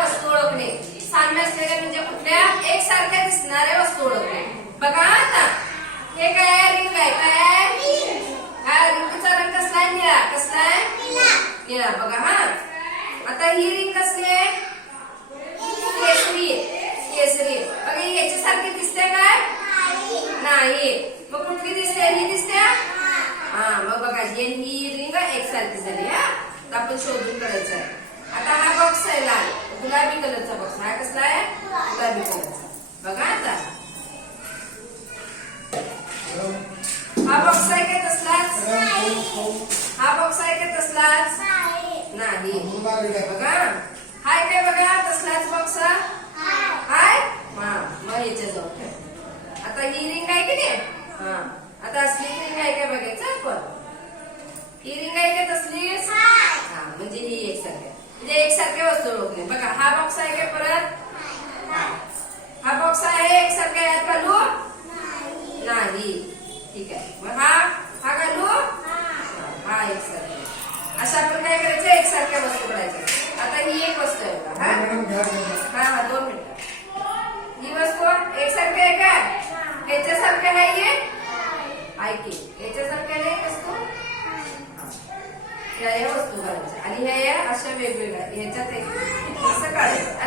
वस्तु वस्तू ओळखणे साम्य असलेल्या म्हणजे कुठल्या? एकसारख्या दिसणाऱ्या वस्तू ओळखणे बघा आता. हे रिंग आहे. काय आहे? रंग कसला आहे? निळा. कसला आहे? निळा. बघा हा. आता ही रिंग कसली आहे? केसरी केसरी बघा याच्या लाल. गुलाबी कलरचा बॉक्स हा कसला आहे? गुलाबी कलरचा. बघा आता. हा बॉक्स आहे काय तसलाच? हा बॉक्स आहे काय तसलाच? नाही. बघा. हाय काय बघा? तसलाच बॉक्स हाय? हा मग याच्याजवळ ठेव. आता ही रिंग आहे की नाही? हा. आता असली रिंग आहे काय बघायचं? आपण ही रिंग आहे का तसलीच हा म्हणजे ही एकसारख्या म्हणजे एकसारख्या वस्तू ओळखणे बघा हा बॉक्स आहे काय परत हा बॉक्स आहे घालू? नाही. ठीक आहे. मग हा? हा घालू? हा एकसारखा. असं आपण काय करायचं? एकसारख्या वस्तू करायच्या आता ही एक वस्तू आहे बघा, हा. हा दोन मिनिटं. ही वस्तू एकसारखी आहे का? नाही आहे हे ऐकी. याच्यासारख्या नाही वस्तू? या वस्तू करायच्या आणि ह्या या अशा वेगवेगळ्या. ह्याच्यात असं काढायचं.